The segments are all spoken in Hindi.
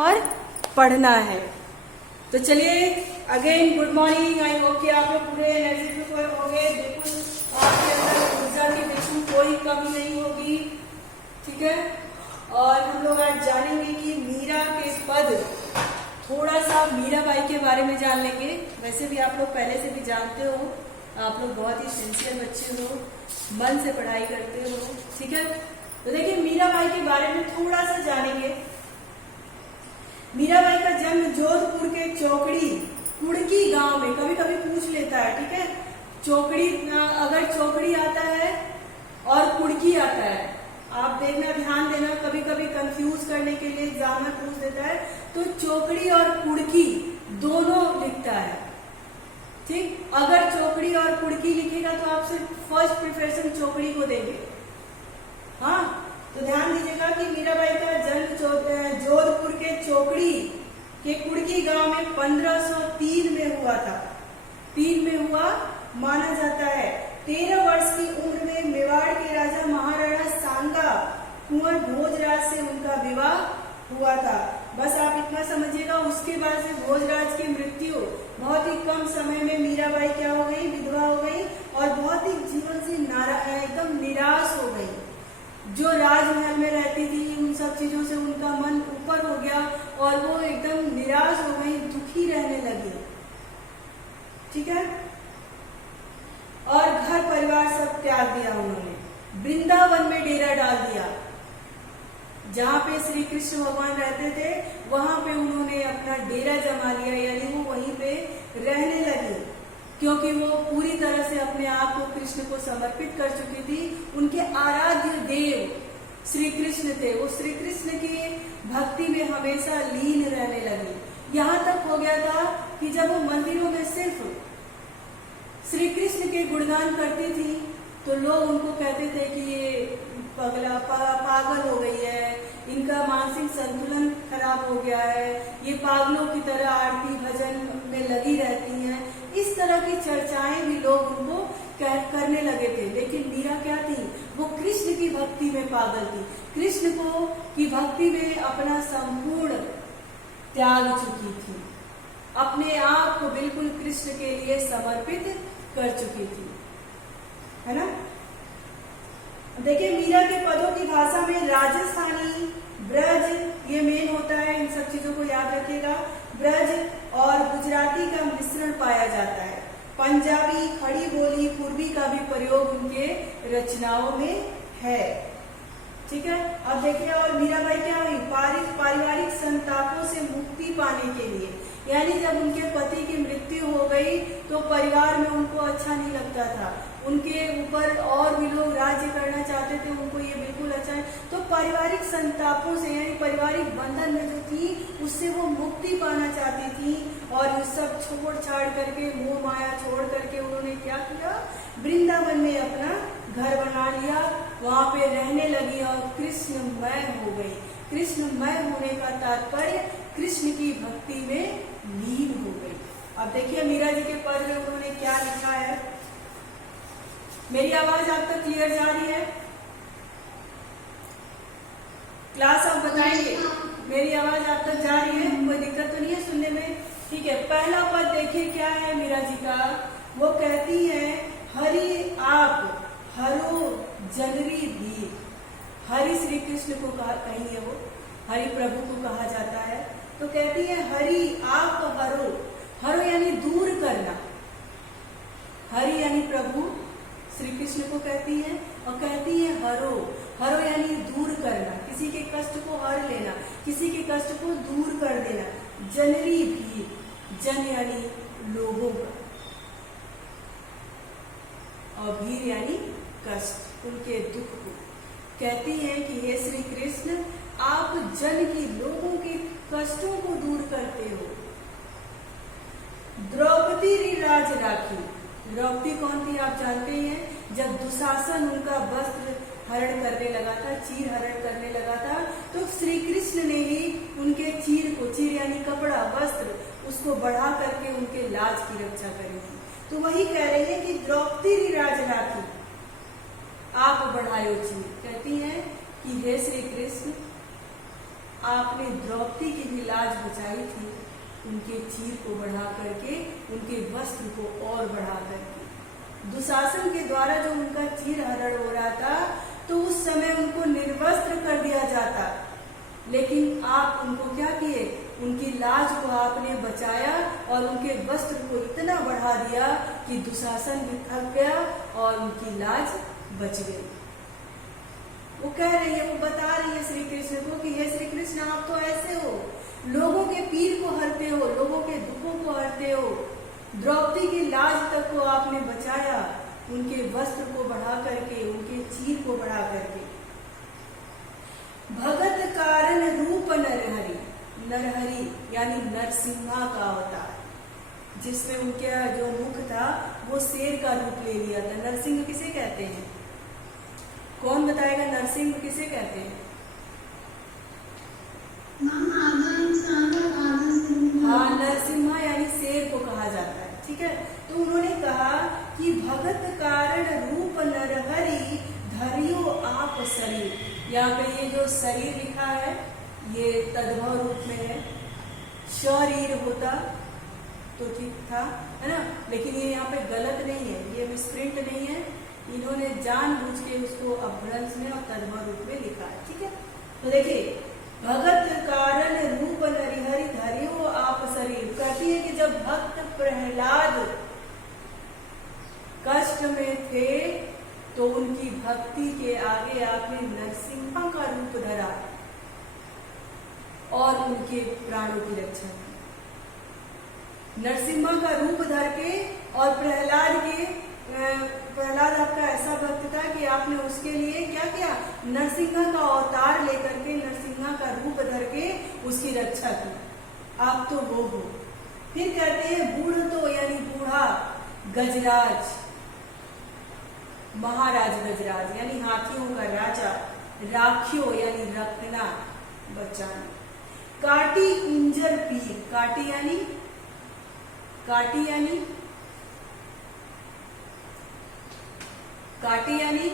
और पढ़ना है। तो चलिए again good morning. I hope कि आप लोग पूरे एनर्जेटिक होंगे। बिल्कुल आपके अंदर ऊर्जा की बिल्कुल कोई कमी नहीं होगी, ठीक है। और हम लोग आज जानेंगे कि मीरा के पद, थोड़ा सा मीराबाई के बारे में जान लेंगे। वैसे भी आप लोग पहले से भी जानते हो, आप लोग बहुत ही सिंसियर बच्चे हो, मन से पढ़ाई करते हो, ठीक है। तो देखिए मीराबाई के बारे में थोड़ा सा जानेंगे। मीराबाई का जन्म जोधपुर के चौकड़ी कुड़की गांव में, कभी कभी पूछ लेता है, ठीक है। चौकड़ी, अगर चौकड़ी आता है और कुड़की आता है, आप देखना ध्यान देना, कभी कभी कंफ्यूज करने के लिए एग्जामिनर पूछ देता है, तो चौकड़ी और कुड़की दोनों लिखता है, ठीक। अगर चौकड़ी और कुड़की लिखेगा तो आप सिर्फ फर्स्ट प्रिफरेंस चौकड़ी को देंगे, हाँ। तो ध्यान दीजिएगा कि मीराबाई का जन्म जोधपुर के चौकड़ी के कुड़की गांव में 1503 में हुआ था। 3 में हुआ माना जाता है। 13 वर्ष की उम्र में मेवाड़ के राजा महाराणा सांगा कुंवर भोजराज से उनका विवाह हुआ था। बस आप इतना समझिएगा। उसके बाद से भोजराज की मृत्यु, बहुत ही कम समय में मीराबाई क्या हो गई, विधवा हो गई और बहुत ही जीवन से एकदम निराश हो गई। जो राजमहल में रहती थी, उन सब चीजों से उनका मन ऊपर हो गया और वो एकदम निराश हो गई, दुखी रहने लगी, ठीक है। और घर परिवार सब त्याग दिया उन्होंने, वृंदावन में डेरा डाल दिया। जहाँ पे श्री कृष्ण भगवान रहते थे वहां पे उन्होंने अपना डेरा जमा लिया, यानी वो वहीं पे रहने लगी, क्योंकि वो पूरी तरह से अपने आप को कृष्ण को समर्पित कर चुकी थी। उनके आराध्य देव श्री कृष्ण थे, वो श्री कृष्ण की भक्ति में हमेशा लीन रहने लगी। यहाँ तक हो गया था कि जब वो मंदिरों में सिर्फ श्री कृष्ण के गुणगान करती थी तो लोग उनको कहते थे कि ये पागल हो गई है, इनका मानसिक संतुलन खराब हो गया है, ये पागलों की तरह आरती भजन में लगी रहती हैं। इस तरह की चर्चाएं भी लोग उनको करने लगे थे। लेकिन मीरा क्या थी, वो कृष्ण की भक्ति में पागल थी, कृष्ण को की भक्ति में अपना संपूर्ण त्याग चुकी थी, अपने आप को बिल्कुल कृष्ण के लिए समर्पित कर चुकी थी, है ना। देखिए मीरा के पदों की भाषा में राजस्थानी, ब्रज ये मेन होता है, इन सब चीजों को याद रखिएगा। ब्रज और गुजराती का मिश्रण पाया जाता है। पंजाबी, खड़ी बोली, पूर्वी का भी प्रयोग उनके रचनाओं में है, ठीक है। अब देखिए और मीराबाई क्या हुई, पारिवारिक संतापों से मुक्ति पाने के लिए, यानी जब उनके पति की मृत्यु हो गई तो परिवार में उनको अच्छा नहीं लगता था, उनके ऊपर और भी लोग राज्य करना चाहते थे, उनको ये बिल्कुल अच्छा है। तो पारिवारिक संतापों से, यानी पारिवारिक बंधन में जो थी उससे वो मुक्ति पाना चाहती थी। और ये सब छोड़ छाड़ करके, मोह माया छोड़ करके उन्होंने क्या किया, वृंदावन में अपना घर बना लिया, वहां पे रहने लगी और कृष्णमय हो गई। कृष्णमय होने का तात्पर्य कृष्ण की भक्ति में लीन हो गई। अब देखिए मीरा जी के पद में उन्होंने क्या लिखा है। मेरी आवाज आप तक क्लियर जा रही है? क्लास आप बताएंगे, मेरी आवाज आप तक जा रही है, कोई दिक्कत तो नहीं है सुनने में? ठीक है। पहला पद देखिए क्या है मीरा जी का, वो कहती है हरि आप हरो जनरी भी। हरि श्री कृष्ण को कही है, वो हरि प्रभु को कहा जाता है। तो कहती है हरि आप हरो, हरो यानी दूर करना, हरि यानी प्रभु श्री कृष्ण को कहती है, और कहती है हरो, हरो यानी दूर करना, किसी के कष्ट को हर लेना, किसी के कष्ट को दूर कर देना। जनरी भी, जन यानी लोगों का, और भीर यानी कष्ट, उनके दुख को। कहती है कि हे श्री कृष्ण, आप जन की, लोगों के कष्टों को दूर करते हो। द्रौपदी राज राखी, द्रौपदी कौन थी आप जानते हैं, जब दुशासन उनका वस्त्र हरण करने लगा था, चीर हरण करने लगा था, तो श्री कृष्ण ने ही उनके चीर को, चीर यानी कपड़ा, वस्त्र, उसको बढ़ा करके उनके लाज की रक्षा करी थी। तो वही कह रही है कि द्रौपदी राज राखी, आप बढ़ायो चीर। कहती हैं कि हे श्री कृष्ण, आपने द्रौपदी की भी लाज बचाई थी, उनके चीर को बढ़ा करके, उनके वस्त्र को और बढ़ा करके। दुशासन के द्वारा जो उनका चीर हरण हो रहा था, तो उस समय उनको निर्वस्त्र कर दिया जाता, लेकिन आप उनको क्या किए, उनकी लाज को आपने बचाया और उनके वस्त्र को इतना बढ़ा दिया कि दुशासन भी थक गया और उनकी लाज बच गई। वो कह रही है, वो बता रही है श्री कृष्ण को कि हे श्री कृष्ण, आप तो ऐसे हो, लोगों के पीर को हरते हो, लोगों के दुखों को हरते हो। द्रौपदी की लाज तक को आपने बचाया, उनके वस्त्र को बढ़ा करके, उनके चीर को बढ़ा करके। भगत कारण रूप नरहरि, नरहरि यानी नरसिम्हा का अवतार, जिसमें उनका जो मुख था वो शेर का रूप ले लिया था। नरसिंह किसे कहते हैं? कौन बताएगा नरसिंह किसे कहते हैं? हाँ, नरसिम्हा यानी शेर को कहा जाता है। ठीक है, तो उन्होंने कहा कि भगत कारण रूप नरहरि धरियो आप शरीर। यहाँ पे ये जो शरीर लिखा है ये तद्भव रूप में है, शरीर होता तो ठीक था, है ना, लेकिन ये यहाँ पे गलत नहीं है, ये मिसप्रिंट नहीं है, इन्होंने जानबूझ के उसको अपभ्रंश में और तद्भव रूप में लिखा है। ठीक है, तो देखिए, भगत कारण रूप नरहरि धरियो आप शरीर। कहती है कि जब भक्त प्रहलाद कष्ट में थे तो उनकी भक्ति के आगे आपने नरसिम्हा का रूप धरा और उनके प्राणों की रक्षा की। नरसिम्हा का रूप धर के और प्रहलाद आपका ऐसा भक्त था कि आपने उसके लिए क्या किया, नरसिंहा का अवतार लेकर के, नरसिंहा का रूप धर के उसकी रक्षा की। आप तो वो हो। फिर कहते हैं बूढ़ तो यानी बूढ़ा, गजराज, महाराज गजराज यानी हाथियों का राजा, राखियो यानी रखना, बचाना, काटी कुंजर पीर, काटी यानी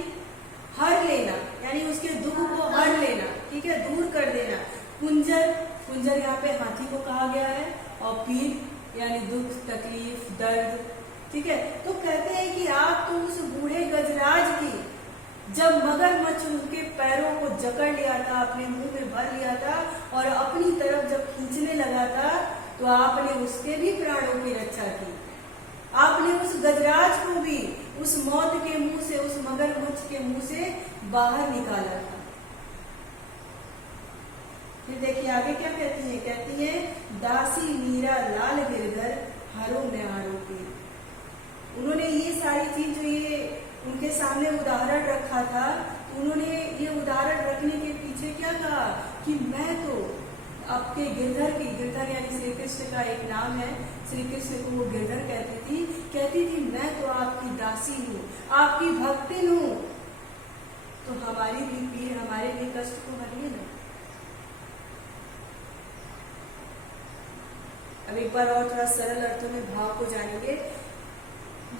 हर लेना, यानी उसके दुख को हर लेना, ठीक है, दूर कर देना। कुंजर यहाँ पे हाथी को कहा गया है, और पीर यानी दुख, तकलीफ, दर्द, ठीक है। तो कहते हैं कि आप तो उस बूढ़े गजराज की, जब मगरमच्छ उनके पैरों को जकड़ लिया था, अपने मुंह में भर लिया था और अपनी तरफ जब खींचने लगा था, तो आपने उसके भी प्राणों की रक्षा की। आपने उस गजराज को भी उस मौत के मुंह से, उस मगरमच्छ के मुंह से बाहर निकाला था। फिर देखिए आगे क्या कहती है, कहती है दासी मीरा लाल गिरधर हरो न्यारो की। उन्होंने ये सारी चीज जो ये उनके सामने उदाहरण रखा था, उन्होंने ये उदाहरण रखने के पीछे क्या कहा कि मैं तो आपके गिरधर यानी श्री कृष्ण का एक नाम है, श्री कृष्ण को वो गिरधर कहती थी मैं तो आपकी दासी हूँ, आपकी भक्तिन हूँ, तो हमारी भी पीड़, हमारे भी कष्ट को हरिए ना। अब एक बार और थोड़ा सरल अर्थों में भाव को जानेंगे।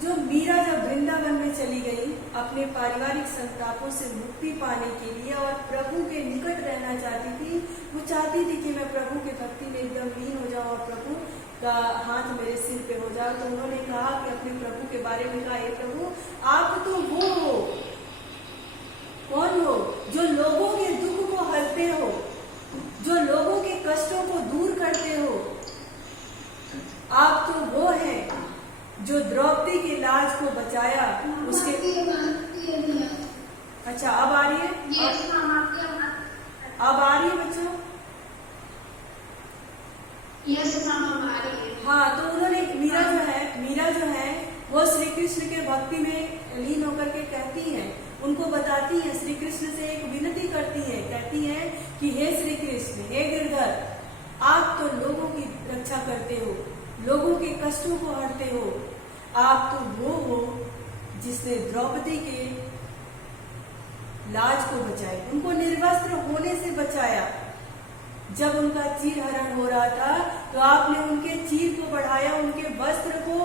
जो मीरा जब वृंदावन में चली गई अपने पारिवारिक संतापों से मुक्ति पाने के लिए और प्रभु के निकट रहना चाहती थी, वो चाहती थी कि मैं प्रभु के भक्ति में एकदम लीन हो जाऊं और प्रभु का हाथ मेरे सिर पे हो जाए। तो उन्होंने कहा कि अपने प्रभु के बारे में कहा, हे प्रभु आप तो वो हो, कौन हो, जो लोगों के दुख को हरते हो, जो लोगों के कष्टों को दूर करते हो। आप तो वो हैं जो द्रौपदी की लाज को बचाया, उसके अच्छा अब आ रही है, अब आ रही है बच्चों? हाँ, तो उन्होंने मीरा जो है वो श्री कृष्ण के भक्ति में लीन होकर के कहती है, उनको बताती है, श्री कृष्ण से एक विनती करती है, कहती है कि हे श्री कृष्ण, हे गिरधर, आप तो लोगों की रक्षा करते हो, लोगों के कष्टों को हरते हो। आप तो वो हो जिसने द्रौपदी के लाज को बचाई, उनको निर्वस्त्र होने से बचाया। जब उनका चीर हरण हो रहा था तो आपने उनके चीर को बढ़ाया, उनके वस्त्र को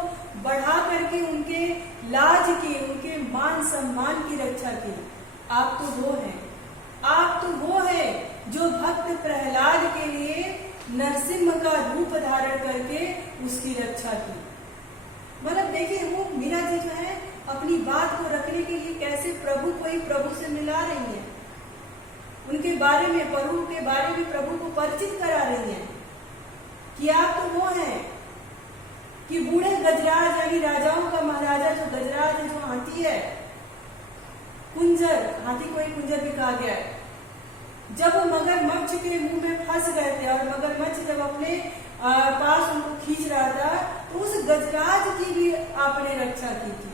बढ़ा करके उनके लाज की, उनके मान सम्मान की रक्षा की। आप तो वो हैं, आप तो वो हैं जो भक्त प्रहलाद के लिए नरसिंह का रूप धारण करके उसकी रक्षा की। मतलब देखिए वो मीरा जी जो है अपनी बात को रखने के लिए कैसे प्रभु को ही प्रभु से मिला रही हैं, उनके बारे में, प्रभु के बारे में प्रभु को परिचित करा रही हैं कि आप तो वो हैं कि बूढ़े गजराज यानी राजाओं का महाराजा जो गजराज है, जो हाथी है, कुंजर, हाथी को ही कुंजर भी कहा गया है, जब वो मगरमच्छ के मुंह में फंस गए थे और मगरमच्छ जब अपने पास उनको खींच रहा था तो उस गजराज की भी आपने रक्षा की थी।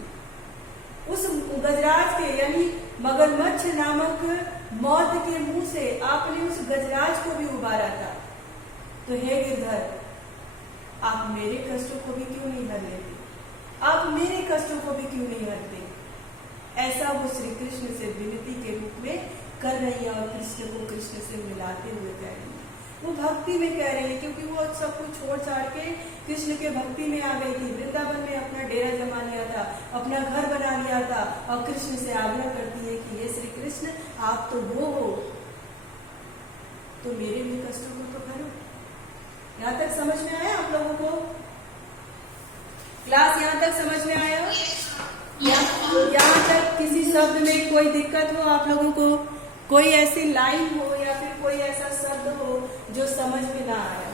उस गजराज के यानी मगरमच्छ नामक मौत के मुंह से आपने उस गजराज को भी उबारा था। तो हे गिरधर, आप मेरे कष्टों को भी क्यों नहीं हर लेते, आप मेरे कष्टों को भी क्यों नहीं हरते। ऐसा वो श्री कृष्ण से विनती के रूप में कर रही है और कृष्ण को कृष्ण से मिलाते हुए कह रही है। वो भक्ति में कह रही है क्योंकि वो सब कुछ छोड़ छाड़ के कृष्ण के भक्ति में आ गई थी। वृंदावन में अपना डेरा जमा लिया था, अपना घर बना लिया था और कृष्ण से आग्रह करती है कि हे श्री कृष्ण, आप तो वो हो, तो मेरे भी कष्टों को तो भरो। यहाँ तक समझ में आया आप लोगों को? क्लास यहाँ तक समझ में आया? यहाँ तक किसी शब्द में कोई दिक्कत हो आप लोगों को, कोई ऐसी लाइन हो या फिर कोई ऐसा शब्द हो जो समझ में ना आया?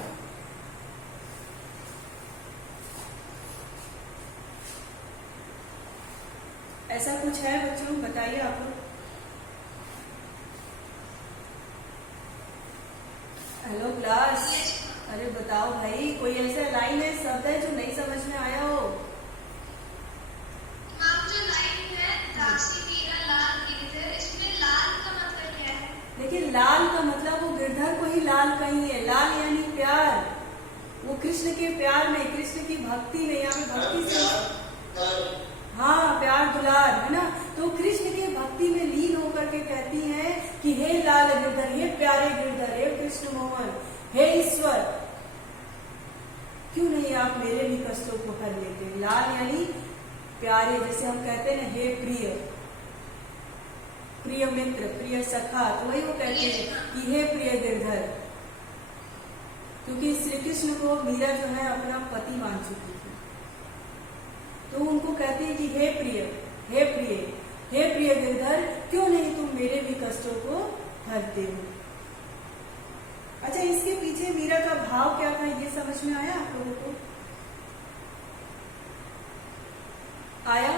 ऐसा कुछ है बच्चों, बताइए आप लोग। हेलो क्लास, अरे बताओ भाई, कोई ऐसा लाइन है, शब्द है जो नहीं समझ में आया हो? देखिए लाल का मतलब वो गिरधर को ही लाल कही है। लाल यानी प्यार, वो कृष्ण के प्यार में, कृष्ण की भक्ति में, यहाँ पे भक्ति से हाँ प्यार दुलार है ना। तो कृष्ण की भक्ति में लीन होकर के कहती हैं कि हे लाल गिरधर, हे प्यारे गिरधर, हे कृष्ण मोहन, हे ईश्वर, क्यों नहीं आप मेरे भी कष्टों को हर लेते। लाल यानी प्यारे, जैसे हम कहते हैं ना हे प्रिय, प्रिय मित्र, प्रिय सखा, तो वही वो कहते हैं कि हे प्रिय गिरधर, क्योंकि श्री कृष्ण को मीरा जो है अपना पति मान चुकी थी। तो उनको कहते हैं कि हे प्रिय, हे प्रिय, हे प्रिय गिरधर, क्यों नहीं तुम मेरे भी कष्टों को हरते हो। अच्छा, इसके पीछे मीरा का भाव क्या था, ये समझ में आया आप लोगों को? आया?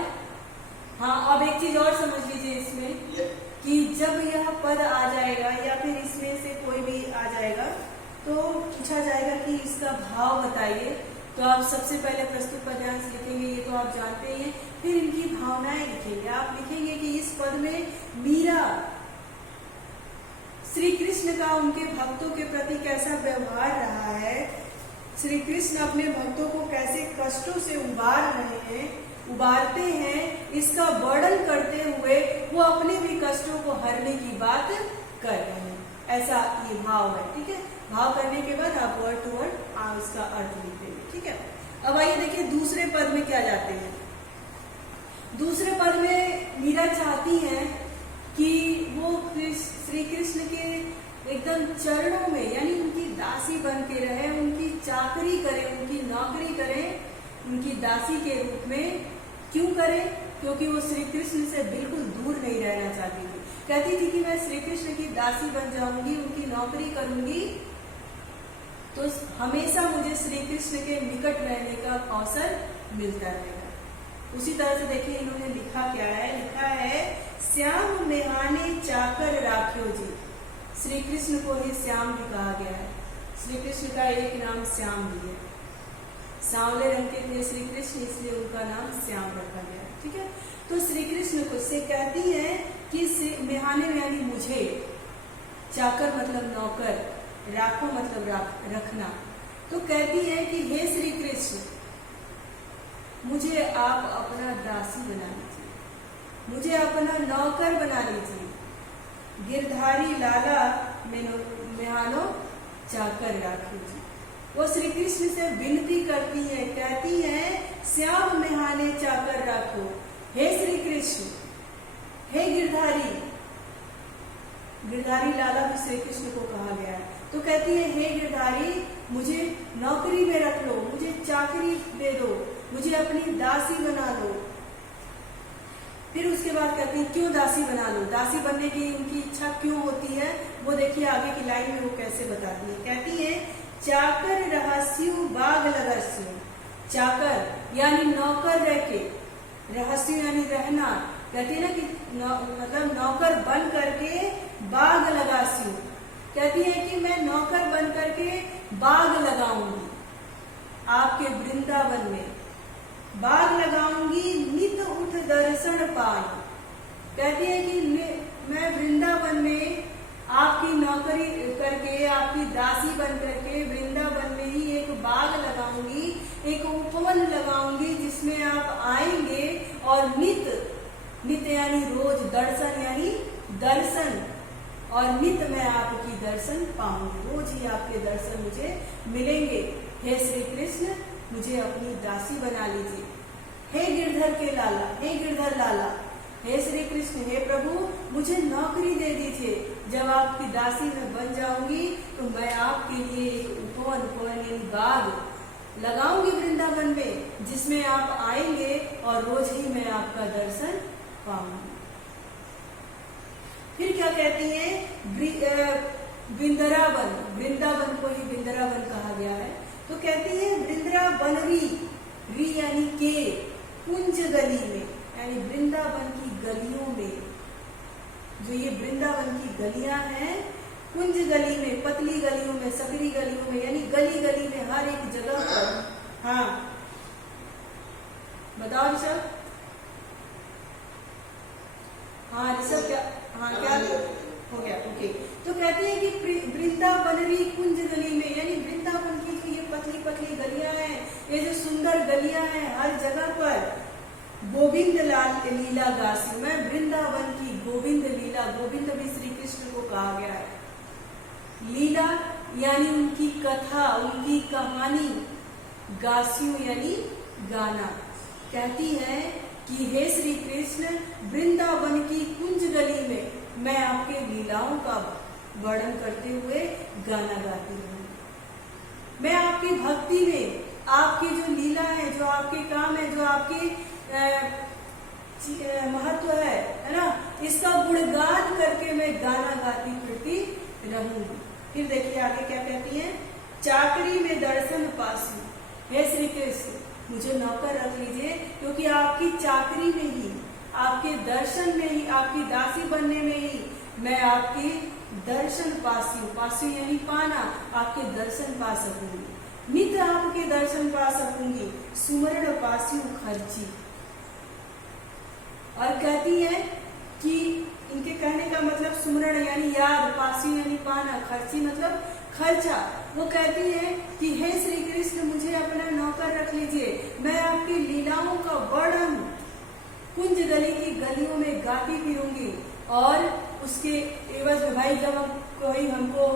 हाँ, अब एक चीज और समझ लीजिए इसमें कि जब यह पद आ जाएगा या फिर इसमें से कोई भी आ जाएगा तो पूछा जाएगा कि इसका भाव बताइए, तो आप सबसे पहले प्रस्तुत पद्यांश लिखेंगे, ये तो आप जानते हैं। फिर इनकी भावनाएं लिखेंगे। आप लिखेंगे कि इस पद में मीरा श्री कृष्ण का उनके भक्तों के प्रति कैसा व्यवहार रहा है, श्री कृष्ण अपने भक्तों को कैसे कष्टों से उबारते हैं, इसका वर्णन करते हुए वो अपने भी कष्टों को हरने की बात कर रहे हैं। ऐसा ये भाव है, ठीक है। भाव करने के बाद आप वर्ड टू वर्ड इसका अर्थ लिख देंगे, ठीक है। अब आइए देखिए दूसरे पद में क्या जाते हैं। दूसरे पद में मीरा चाहती हैं कि वो श्री कृष्ण के एकदम चरणों में, यानी उनकी दासी बन के रहे, उनकी चाकरी करें, उनकी नौकरी करें, उनकी दासी के रूप में। क्यों करें? क्योंकि वो श्री कृष्ण से बिल्कुल दूर नहीं रहना चाहती थी। कहती थी कि मैं श्री कृष्ण की दासी बन जाऊंगी, उनकी नौकरी करूंगी, तो हमेशा मुझे श्री कृष्ण के निकट रहने का अवसर मिलता रहेगा। उसी तरह से देखिए इन्होंने लिखा क्या है, लिखा है श्याम मेहाने चाकर राख्यो जी। श्री कृष्ण को ही श्याम भी कहा गया है। श्री कृष्ण का एक नाम श्याम भी है। सांवले रंग के थे श्री कृष्ण, इसलिए उनका नाम श्याम रखा गया है, ठीक है। तो श्री कृष्ण को से कहती है कि मेहाने में यानी मुझे, चाकर मतलब नौकर, राखो मतलब रखना। तो कहती है कि हे श्री कृष्ण, मुझे आप अपना दासी बना लीजिए, मुझे अपना नौकर बना लीजिए। गिरधारी लाला मेहानो चाकर राखो जी। वो श्री कृष्ण से विनती करती है, कहती है श्याम मेहाने चाकर राखो। हे श्री कृष्ण, हे गिरधारी, गिरधारी लाला भी श्री कृष्ण को कहा गया है। तो कहती है, हे गिरधारी, मुझे नौकरी में रख लो, मुझे चाकरी दे दो, मुझे अपनी दासी बना लो। फिर उसके बाद कहती है, क्यों दासी बना लो? दासी बनने की उनकी इच्छा क्यों होती है? वो देखिए आगे की लाइन में वो कैसे बताती है। कहती है, चाकर रहस्यु बाग लगस्यु। चाकर यानी नौकर रह के, रहस्यु यानी रहना। कहती है ना कि मतलब नौकर बन करके बाग लगास्यु। कहती है कि मैं नौकर बन करके बाग लगाऊंगी आपके वृंदावन में, बाग लगाऊंगी नित उठ दर्शन पाई। कहती है कि मैं वृंदावन में आपकी नौकरी करके, आपकी दासी बन करके वृंदावन में ही एक बाग लगाऊंगी, एक उपवन लगाऊंगी जिसमें आप आएंगे और नित यानी रोज, दर्शन यानी दर्शन, और नित मैं आपकी दर्शन पाऊंगी, रोज ही आपके दर्शन मुझे मिलेंगे। हे श्री कृष्ण, मुझे अपनी दासी बना लीजिए। हे गिरधर के लाला, हे गिरधर लाला, हे श्री कृष्ण, हे प्रभु, मुझे नौकरी दे दीजिए। जब आपकी दासी में बन जाऊंगी तो मैं आपके लिए एक उपवन यानी बाग लगाऊंगी वृंदावन में, जिसमें आप आएंगे और रोज ही मैं आपका दर्शन पाऊंगी। फिर क्या कहती है, वृंदावन, वृंदावन को ही वृंदावन कहा गया है। तो कहती है, वृंदावन री यानी के, कुंज गली में, यानी वृंदावन की गलियों में, जो ये वृंदावन की गलियां हैं, कुंज गली में, पतली गलियों में, सकरी गलियों में, यानी गली गली में, हर एक जगह पर। हाँ बताओ ऋषभ। हाँ ऋषभ क्या? हाँ क्या हो गया? ओके। तो कहती है कि वृंदावनरी कुंज गली में, यानी वृंदावन की जो ये पतली पतली गलियां हैं, ये जो सुंदर गलियां हैं, हर जगह पर गोविंद लाल लीला गासी, मैं वृंदावन की गोविंद लीला, गोविंद भी श्री कृष्ण को कहा गया है। लीला यानी उनकी कथा, उनकी कहानी, गासियों यानी गाना। कहती है कि हे श्री कृष्ण, वृंदावन की कुंज गली में मैं आपके लीलाओं का वर्णन करते हुए गाना गाती हूँ। मैं आपकी भक्ति में, आपकी जो लीला है, जो आपके काम है, जो आपके महत्व है ना, इसका गुणगान करके मैं गाना गाती फिरती रहूंगी। फिर देखिए आगे क्या कहती है, चाकरी में दर्शन पासी। हे श्री कृष्ण, मुझे नौकर रख लीजिए, क्योंकि आपकी चाकरी में ही, आपके दर्शन में ही, आपकी दासी बनने में ही मैं आपकी दर्शन पासी हूँ। पासी यानी पाना, आपके दर्शन पा सकूंगी, नित आपके दर्शन पा सकूंगी। सुमरण पासी हूँ खर्ची। और कहती है कि इनके कहने का मतलब सुमरण यानी याद, पासी यानी पाना, खर्ची मतलब खर्चा। वो कहती है कि हे श्री कृष्ण, मुझे अपना नौकर रख लीजिए, मैं आपकी लीलाओं का वर्णन कुंज गली की गलियों में गाती फिरूंगी। और उसके एवज में भाई, जब कोई हमको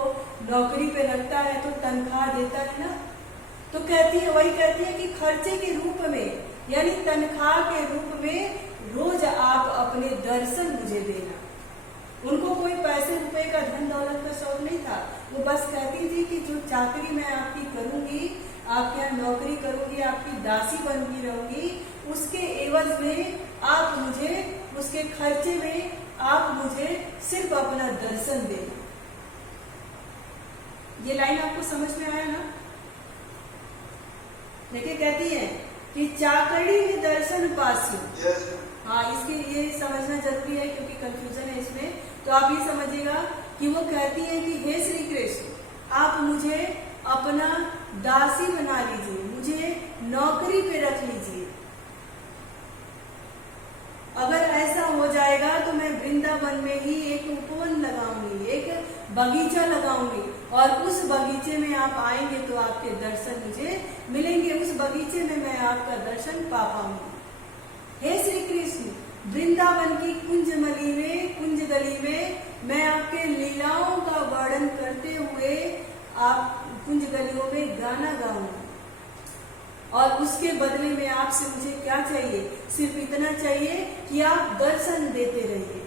नौकरी पे रखता है तो तनख्वाह देता है ना, तो कहती है, वही कहती है कि खर्चे के रूप में, यानी तनख्वाह के रूप में रोज आप अपने दर्शन मुझे देना। उनको कोई पैसे रुपए का, धन दौलत का शौक नहीं था। वो बस कहती थी कि जो चाकरी मैं आपकी करूंगी, आपके यहाँ नौकरी करूंगी, आपकी दासी बनती रहूंगी, उसके एवज में आप मुझे, उसके खर्चे में आप मुझे सिर्फ अपना दर्शन देना। ये लाइन आपको समझ में आया ना? देखिए कहती है कि चाकरी में दर्शन पासी। हाँ, इसके लिए समझना जरूरी है क्योंकि कंफ्यूजन है इसमें। तो आप ये समझिएगा कि वो कहती है कि हे श्री कृष्ण, आप मुझे अपना दासी बना लीजिए, मुझे नौकरी पे रख लीजिए। अगर ऐसा हो जाएगा तो मैं वृंदावन में ही एक उपवन लगाऊंगी, एक बगीचा लगाऊंगी, और उस बगीचे में आप आएंगे तो आपके दर्शन मुझे मिलेंगे, उस बगीचे में मैं आपका दर्शन पा पाऊंगी। हे श्री कृष्ण, वृंदावन की कुंज गली में मैं आपके लीलाओं का वर्णन करते हुए आप कुंज गलियों में गाना गाऊंगा, और उसके बदले में आपसे मुझे क्या चाहिए? सिर्फ इतना चाहिए कि आप दर्शन देते रहिए,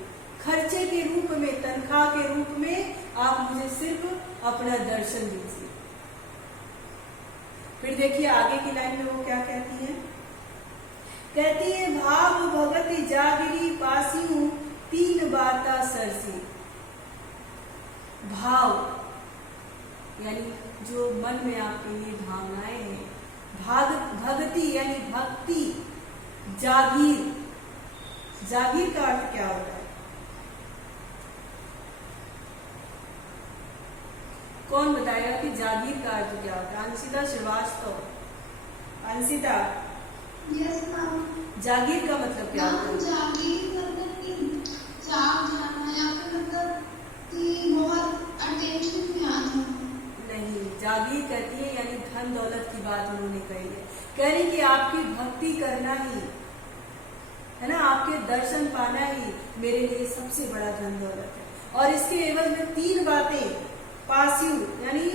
खर्चे के रूप में, तनख्वाह के रूप में आप मुझे सिर्फ अपना दर्शन दीजिए। फिर देखिए आगे की लाइन में वो क्या कहती है। कहती है भाव भगत जागरी पासियों तीन बाता सरसी। भाव यानी जो मन में आपके लिए भावनाएं हैं, भगति यानी भक्ति, जागीर, जागीर का अर्थ क्या होता है? कौन बताएगा कि जागीर का अर्थ क्या होता है? अंशिता श्रीवास्तव, अंशिता। Yes ma'am. जागीर का मतलब क्या होता है? जागीर मतलब कि जाग जाना या फिर मतलब कि बहुत अटेंशन में आ जाना। नहीं, जागीर कहती है यानी धन दौलत की बात उन्होंने कही है। कह रही कि आपकी भक्ति करना ही है ना, आपके दर्शन पाना ही मेरे लिए सबसे बड़ा धन दौलत है। और इसके एवज में तीन बातें पासियू यानी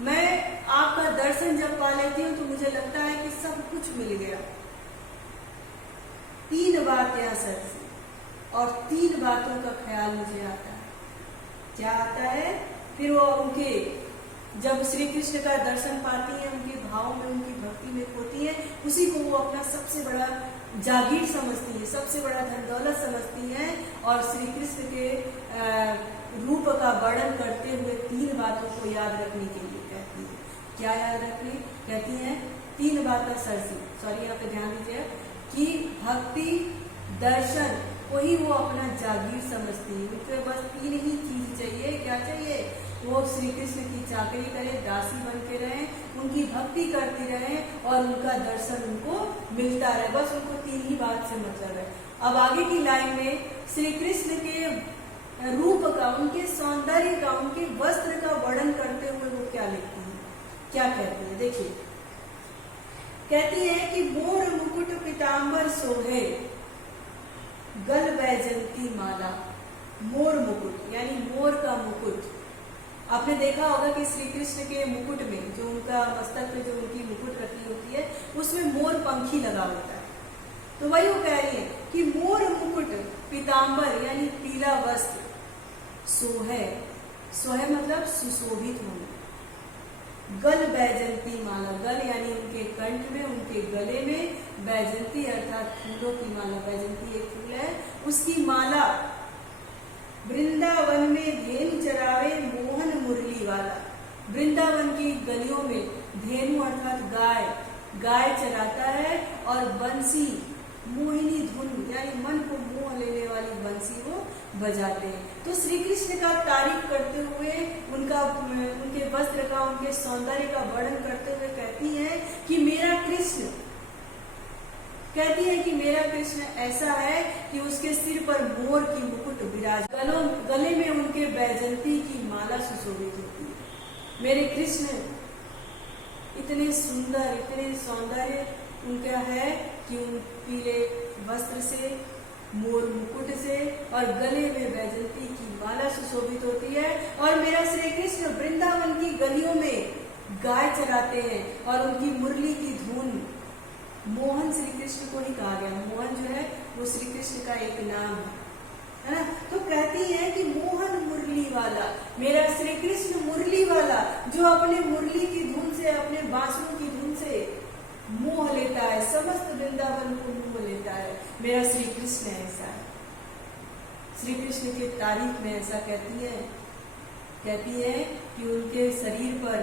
मैं आपका दर्शन जब पा लेती हूँ तो मुझे लगता है कि सब कुछ मिल गया। तीन बातें सर से, और तीन बातों का ख्याल मुझे आता है। क्या आता है? फिर वो उनके जब श्री कृष्ण का दर्शन पाती हैं, उनके भाव में, उनकी भक्ति में खोती है, उसी को वो अपना सबसे बड़ा जागीर समझती है, सबसे बड़ा धन दौलत समझती है। और श्री कृष्ण के रूप का वर्णन करते हुए तीन बातों को याद रखने के लिए कहती है। क्या याद रखनी? कहती है तीन बातें सरसी, सॉरी यहाँ पे ध्यान दीजिए, कि भक्ति, दर्शन को ही वो अपना जागीर समझती है। उनको बस तीन ही चीज चाहिए। क्या चाहिए? वो श्री कृष्ण की चाकरी करे, दासी बन के रहे, उनकी भक्ति करती रहे और उनका दर्शन उनको मिलता रहे। बस उनको तीन ही बात से मतलब है। अब आगे की लाइन में श्री कृष्ण के रूप का, उनके सौंदर्य का, उनके वस्त्र का वर्णन करते हुए वो क्या लिखती है, क्या कहती है? देखिए कहती है कि मोर मुकुट पीतांबर सोहे गल वैजंती माला। मोर मुकुट यानी मोर का मुकुट। आपने देखा होगा कि श्री कृष्ण के मुकुट में, जो उनका मस्तक पे जो उनकी मुकुट रखी होती है, उसमें मोर पंखी लगा होता है। तो वही वो कह रही है कि मोर मुकुट पीतांबर यानी पीला वस्त्र, सोहे, सोहे मतलब सुशोभित होना, गल बैजंती माला, गल यानी उनके कंठ में, उनके गले में, बैजंती अर्थात फूलों की माला, बैजंती एक फूल है, उसकी माला। वृंदावन में धेनु चरावे मोहन मुरली वाला। वृंदावन की गलियों में धेनु अर्थात गाय, गाय चराता है और बंसी, मोहिनी धुन यानी मन को मोह लेने वाली बंसी वो बजाते हैं। तो श्री कृष्ण का तारीफ करते हुए, उनके वस्त्र का, उनके सौंदर्य का वर्णन करते हुए कहती है कि मेरा कृष्ण, कहती है कि मेरा कृष्ण ऐसा है कि उसके सिर पर मोर की मुकुट विराज, गले में उनके बैजंती की माला सुशोभित होती है। मेरे कृष्ण इतने सुंदर, इतने सौंदर्य उनका है कि उन पीले वस्त्र से, मोर मुकुट से और गले में बैजंती की माला सुशोभित होती है। और मेरा श्री कृष्ण वृंदावन की गलियों में गाय चराते हैं और उनकी मुरली की धुन, मोहन श्री कृष्ण को ही कहा गया। मोहन जो है वो श्री कृष्ण का एक नाम है ना। तो कहती है कि मोहन मुरली वाला, मेरा श्री कृष्ण मुरली वाला, जो अपने मुरली की धुन से, अपने बांसुरों की धुन से मोह लेता है, समस्त वृंदावन को मोह लेता है। मेरा श्री कृष्ण ऐसा है। श्री कृष्ण के तारीफ में ऐसा कहती है कि उनके शरीर पर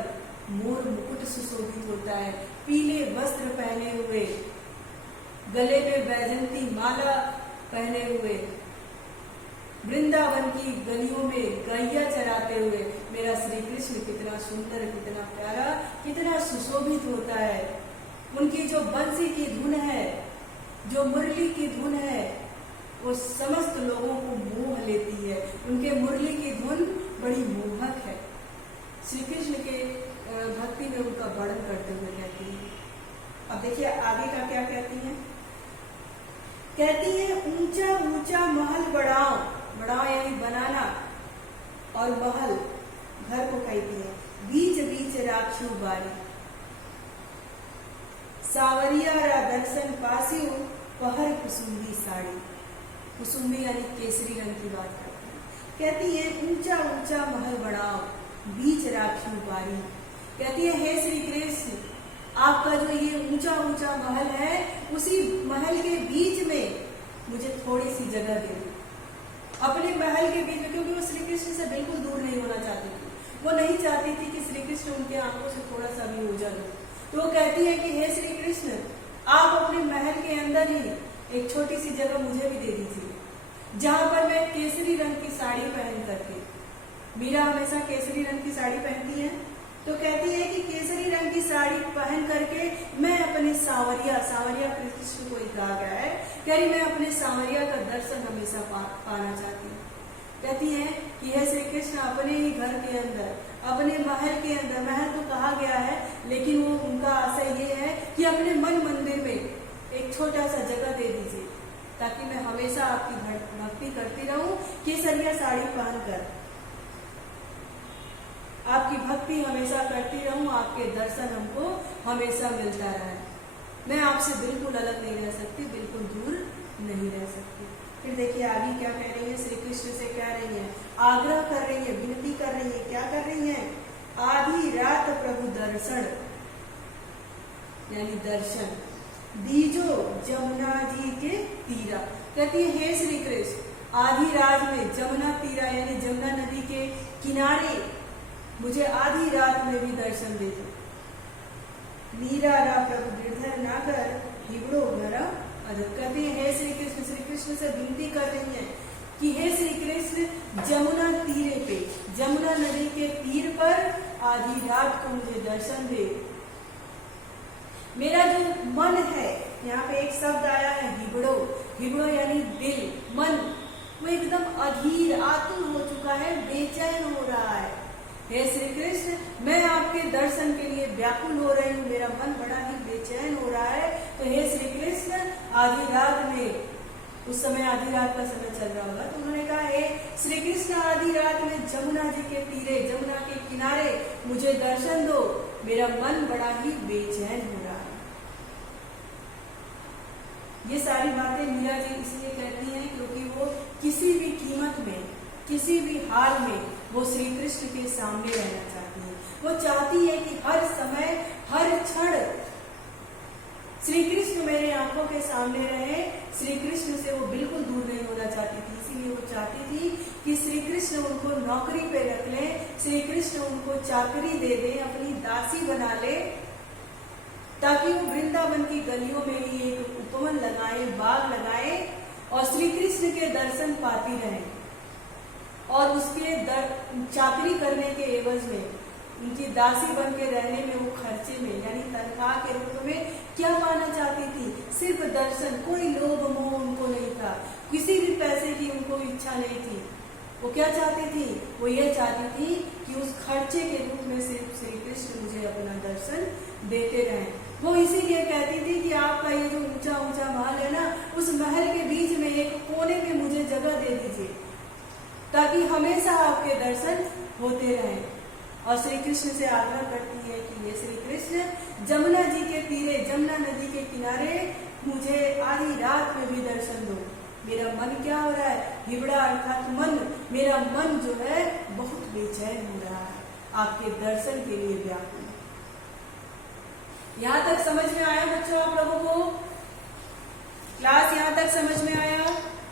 मोर मुकुट सुशोभित होता है, पीले वस्त्र पहने हुए, गले में बैजंती माला पहने हुए, वृंदावन की गलियों में गैया चराते हुए मेरा श्री कृष्ण कितना सुंदर, कितना प्यारा, कितना सुशोभित होता है। उनकी जो बंसी की धुन है, जो मुरली की धुन है, वो समस्त लोगों को मोह लेती है। उनके मुरली की धुन बड़ी मोहक है। श्री कृष्ण के भक्ति में उनका वर्णन करते हुए कहती है। अब देखिए आगे का क्या कहती है। कहती है ऊंचा ऊंचा महल बढ़ाओ, बढ़ाओ यानी बनाना, और महल घर को कहती है, बीच बीच राखियो बारी, सावरिया रा दर्शन पासियो पहर कुसुम्बी साड़ी। कुसुम्बी यानी केसरी रंग की बात करती है। कहती है ऊंचा ऊंचा महल बनाओ, बीच राखी बारी। कहती है हे श्री कृष्ण, आपका जो ये ऊंचा ऊंचा महल है, उसी महल के बीच में मुझे थोड़ी सी जगह दे दो। अपने महल के बीच में, क्योंकि वो श्री कृष्ण से बिल्कुल दूर नहीं होना चाहती थी। वो नहीं चाहती थी कि श्री कृष्ण उनके आंखों से थोड़ा सा भी ओझल हो। तो वो कहती है कि हे श्री कृष्ण, आप अपने महल के अंदर ही एक छोटी सी जगह मुझे भी दे दीजिए, जहां पर मैं केसरी रंग की साड़ी पहन करके, मीरा हमेशा केसरी रंग की साड़ी पहनती है, तो कहती है कि केसरी रंग की साड़ी पहन करके मैं अपने सांवरिया कृष्ण को ही कहा गया है, कह रही मैं अपने सांवरिया का दर्शन हमेशा पाना चाहती हूँ। कहती है कि हे श्री कृष्ण, अपने ही घर के अंदर, अपने महल के अंदर, महल तो कहा गया है लेकिन वो उनका आशय ये है कि अपने मन मंदिर में एक छोटा सा जगह दे दीजिए, ताकि मैं हमेशा आपकी भक्ति करती रहूं, केसरिया साड़ी पहनकर आपकी भक्ति हमेशा करती रहूं, आपके दर्शन हमको हमेशा मिलता रहे। मैं आपसे बिल्कुल अलग नहीं रह सकती, बिल्कुल दूर नहीं रह सकती। फिर देखिए आगे क्या कह रही है, श्री कृष्ण से कह रही है, आग्रह कर रही है, विनती कर रही है। क्या कर रही है? आधी रात प्रभु दर्शन, यानी दर्शन दीजो जमुना जी के तीरा। कहती है हे श्री कृष्ण, आधी रात में जमुना तीरा यानी जमुना नदी के किनारे मुझे आधी रात में भी दर्शन दे दो। मीरा रा प्रभु गिरधर नागर हिबड़ो घर अदब। कहती है हे श्री कृष्ण से विनती कर रही है कि हे श्री कृष्ण, जमुना तीरे पे, जमुना नदी के तीर पर आधी रात को मुझे दर्शन दे। मेरा जो मन है, यहाँ पे एक शब्द आया है हिबड़ो, हिबड़ो यानी दिल, मन, वो एकदम अधीर आतुर हो चुका है, बेचैन हो रहा है। हे श्री कृष्ण, मैं आपके दर्शन के लिए व्याकुल हो रही हूँ, मेरा मन बड़ा ही बेचैन हो रहा है। तो हे श्री कृष्ण, आधी रात में, उस समय आधी रात का समय चल रहा होगा, तो उन्होंने कहा हे श्री कृष्ण, आधी रात में जमुना जी के तीरे, जमुना के किनारे मुझे दर्शन दो, मेरा मन बड़ा ही बेचैन हो रहा है। ये सारी बातें मीरा जी इसलिए कहती हैं क्योंकि वो किसी भी कीमत में, किसी भी हाल में वो श्री कृष्ण के सामने रहना चाहती है। वो चाहती है कि हर समय, हर क्षण श्री कृष्ण मेरे आंखों के सामने रहे। श्री कृष्ण से वो बिल्कुल दूर नहीं होना चाहती थी, इसीलिए वो चाहती थी कि श्री कृष्ण उनको नौकरी पे रख ले, श्री कृष्ण उनको चाकरी दे दे, अपनी दासी बना ले, ताकि वो वृंदावन की गलियों में ही एक उपवन लगाए, बाग लगाए और श्री कृष्ण के दर्शन पाती रहे। और उसके चाकरी करने के एवज में, उनकी दासी बन के रहने में, वो खर्चे में यानी तनख्वाह के रूप में क्या पाना चाहती थी? सिर्फ दर्शन। कोई लोभ मोह उनको नहीं था, किसी भी पैसे की उनको इच्छा नहीं थी। वो क्या चाहती थी? वो ये चाहती थी कि उस खर्चे के रूप में सिर्फ श्री कृष्ण मुझे अपना दर्शन देते रहें। वो इसीलिए कहती थी कि आपका ये जो ऊंचा ऊंचा महल है ना, उस महल के बीच में एक कोने में मुझे जगह दे दीजिए, ताकि हमेशा आपके दर्शन होते रहें। और श्री कृष्ण से आग्रह करती है कि ये श्री कृष्ण, जमुना जी के तीरे, जमुना नदी के किनारे मुझे आधी रात में भी दर्शन दो। मेरा मन क्या हो रहा है? हिबड़ा अर्थात मन, मेरा मन जो है बहुत बेचैन हो रहा है, आपके दर्शन के लिए व्याकुल। यहाँ तक समझ में आया बच्चों आप लोगों को? क्लास यहाँ तक समझ में आया?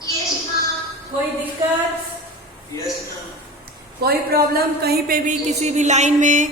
Yes, ma'am. कोई दिक्कत? Yes, ma'am. कोई प्रॉब्लम कहीं पे भी, किसी भी लाइन में?